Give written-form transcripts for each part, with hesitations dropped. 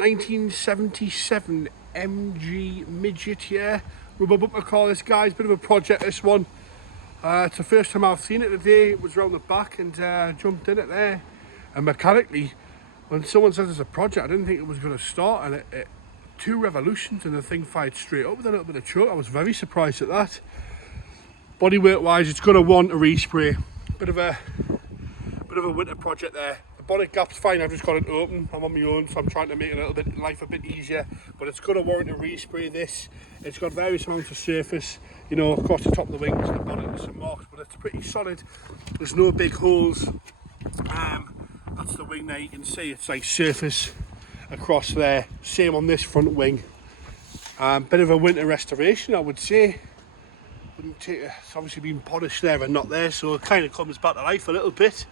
1977 MG Midget here. Rubber bumper car, this guy's bit of a project, this one. It's the first time I've seen it today. It was round the back and jumped in it there. And mechanically, when someone says it's a project, I didn't think it was going to start, and it 2 revolutions and the thing fired straight up with a little bit of choke. I was very surprised at that. Bodywork wise, it's going to want a respray. Bit of a winter project there. The bonnet gap's fine, I've just got it open. I'm on my own, so I'm trying to make it life a bit easier. But it's going to warrant a respray this. It's got various amounts of surface, you know, across the top of the wings and the bonnet and some marks, but it's pretty solid. There's no big holes. That's the wing there, you can see it's like surface across there. Same on this front wing. Bit of a winter restoration, I would say. It's obviously been polished there and not there, so it kind of comes back to life a little bit.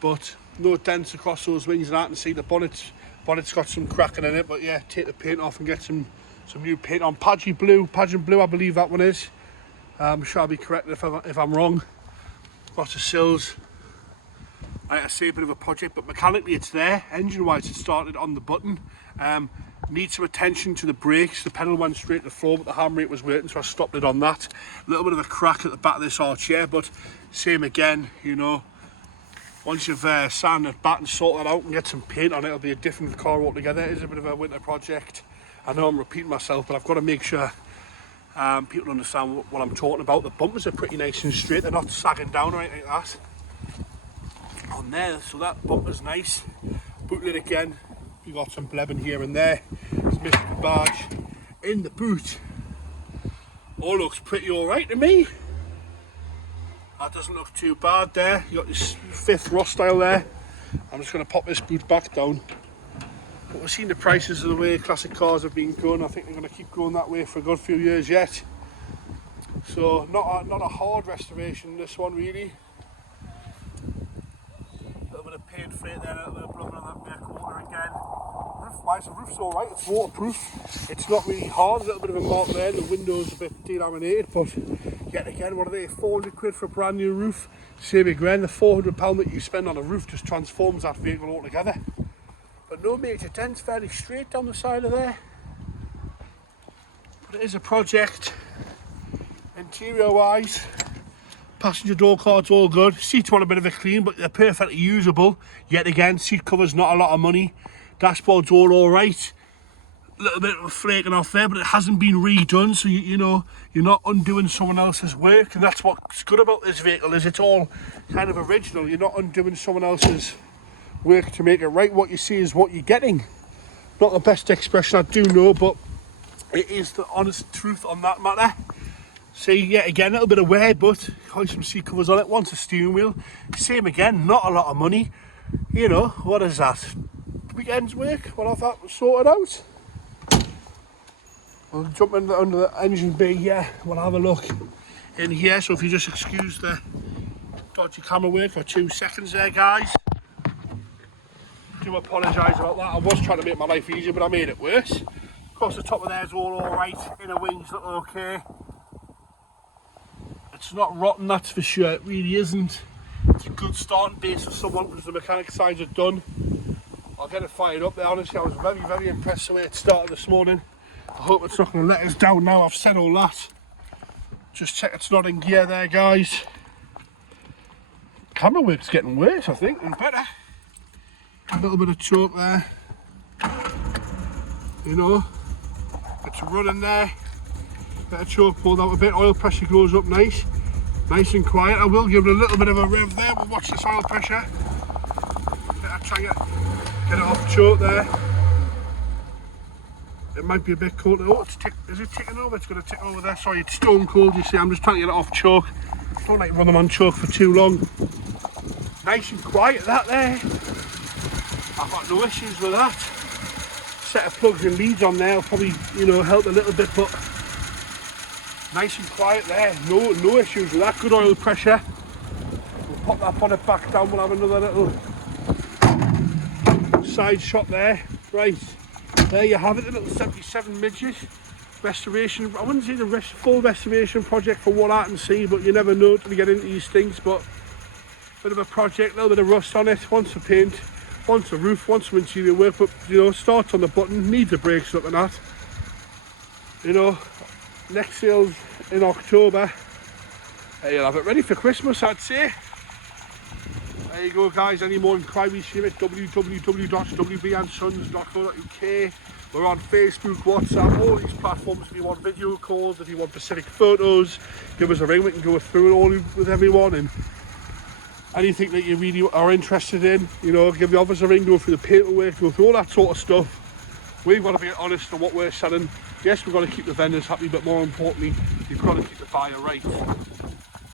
But no dents across those wings, and I can see the bonnet's got some cracking in it. But yeah, take the paint off and get some new paint on. Pageant blue, I believe that one is. I'm sure I'll be corrected if I'm wrong. Lots of sills. Like I say, a bit of a project, but mechanically it's there. Engine wise, it started on the button. Needs some attention to the brakes. The pedal went straight to the floor, but the handbrake was working, so I stopped it on that. A little bit of a crack at the back of this arch here, but same again, you know. Once you've sanded it back and sorted that out and get some paint on it, it'll be a different car altogether. It is a bit of a winter project. I know I'm repeating myself, but I've got to make sure people understand what I'm talking about. The bumpers are pretty nice and straight. They're not sagging down or anything like that. On there, so that bumper's nice. Boot lid again. You got some blebbing here and there. It's missed the badge in the boot. All looks pretty alright to me. That doesn't look too bad there. You got this 5th rust style there. I'm just going to pop this boot back down. But we've seen the prices of the way classic cars have been going. I think they're going to keep going that way for a good few years yet. So not a hard restoration, this one really. A little bit of paint fade there, a little bit of blubber on that back quarter again. Roof-wise, the roof's alright, it's waterproof. It's not really hard, a little bit of a mark there, the window's a bit delaminated, but yet again, what are they, 400 quid for a brand new roof? Save again, the £400 that you spend on a roof just transforms that vehicle altogether. But no major dents, fairly straight down the side of there. But it is a project. Interior-wise, passenger door cards all good. Seats want a bit of a clean, but they're perfectly usable. Yet again, seat covers not a lot of money. Dashboard's all alright. A little bit of flaking off there, but it hasn't been redone, so you know you're not undoing someone else's work, and that's what's good about this vehicle, is it's all kind of original. You're not undoing someone else's work to make it right. What you see is what you're getting. Not the best expression, I do know, but it is the honest truth on that matter. See, yet again, a little bit of wear, but got some seat covers on it. Once a steering wheel, same again, not a lot of money. You know, what is that? Weekend's work, we'll have that sorted out. We'll jump under the engine bay here, we'll have a look in here. So if you just excuse the dodgy camera work for 2 seconds there, guys. I do apologise about that. I was trying to make my life easier, but I made it worse. Of course, the top of there is all alright, inner wings look okay. It's not rotten, that's for sure, it really isn't. It's a good starting base for someone because the mechanic sides are done. I'll get it fired up there. Honestly, I was very, very impressed the way it started this morning. I hope it's not going to let us down now. I've said all that. Just check it's not in gear there, guys. Camera work's getting worse, I think, and better. A little bit of choke there. You know, it's running there. Bit of choke pulled out a bit. Oil pressure goes up nice and quiet. I will give it a little bit of a rev there. We'll watch this oil pressure. Better try and get it off choke there. It might be a bit cold. Oh, is it ticking over? It's going to tick over there. Sorry, it's stone cold, you see. I'm just trying to get it off choke. I don't like to run them on choke for too long. Nice and quiet, that there. I've got no issues with that. Set of plugs and leads on there will probably, you know, help a little bit, but nice and quiet there. No issues with that. Good oil pressure. We'll pop that bonnet back down. We'll have another little side shot there. Right. There you have it, the little 77 Midget restoration. I wouldn't say the full restoration project for what I can see, but you never know till you get into these things. But bit of a project, a little bit of rust on it, wants a paint, wants a roof, wants some interior work, but you know, starts on the button, needs the brakes looking at. You know, next sale's in October. You'll have it ready for Christmas, I'd say. There you go, guys. Any more inquiries here at www.wbandsons.co.uk. We're on Facebook, WhatsApp, all these platforms. If you want video calls, if you want specific photos, give us a ring. We can go through it all with everyone. And anything that you really are interested in, you know, give the office a ring, go through the paperwork, go through all that sort of stuff. We've got to be honest on what we're selling. Yes, we've got to keep the vendors happy, but more importantly, you've got to keep the buyer right.